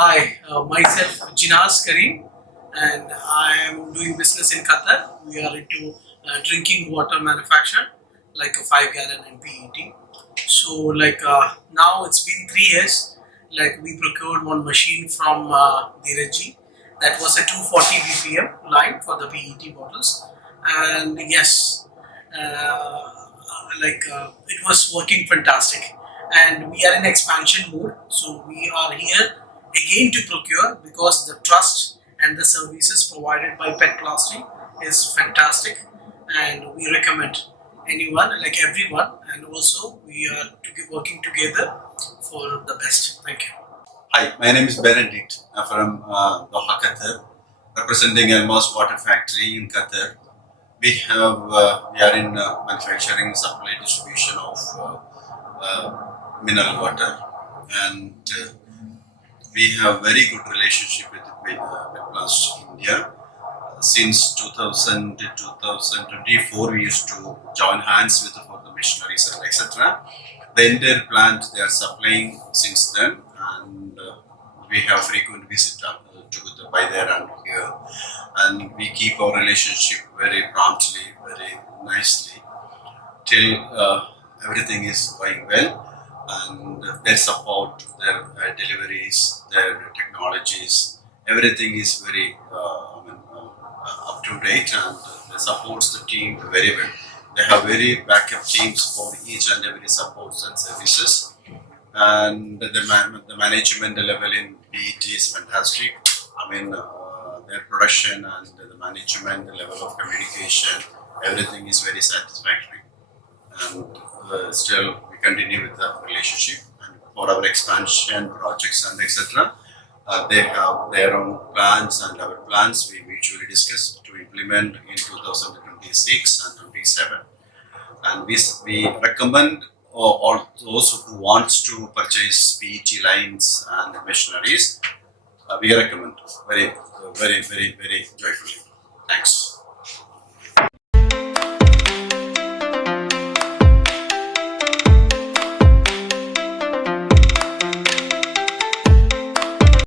Hi, myself Jinaz Kareem, and I am doing business in Qatar. We are into drinking water manufacture, like a 5 gallon and PET. So, now it's been 3 years. Like we procured one machine from Dheeraj. That was a 240 BPM line for the PET bottles, and yes, it was working fantastic. And we are in expansion mode, so we are here again to procure because the trust and the services provided by Pet Plastic is fantastic, and we recommend anyone, like everyone, and also we are working together for the best. Thank you. Hi, my name is Benedict. I'm from Doha, Qatar, representing Elmas Water Factory in Qatar. We are in manufacturing, supply, distribution of mineral water, and we have very good relationship with Plast India. Since 2000 to 2024, we used to join hands with for the missionaries and etc. The entire plant they are supplying since then, and we have frequent visit to the by there and here, and we keep our relationship very promptly, very nicely till everything is going well, and their support, their deliveries, their technologies, everything is very up to date, and they supports the team very well. They have very backup teams for each and every supports and services, and the management level in PET is fantastic. Their production and the management the level of communication, everything is very satisfactory, and still we continue with the relationship, and for our expansion projects and etc. They have their own plans, and our plans we mutually discuss to implement in 2026 and 27. And we recommend all those who wants to purchase PET lines and machineries. We recommend very joyfully. Thanks.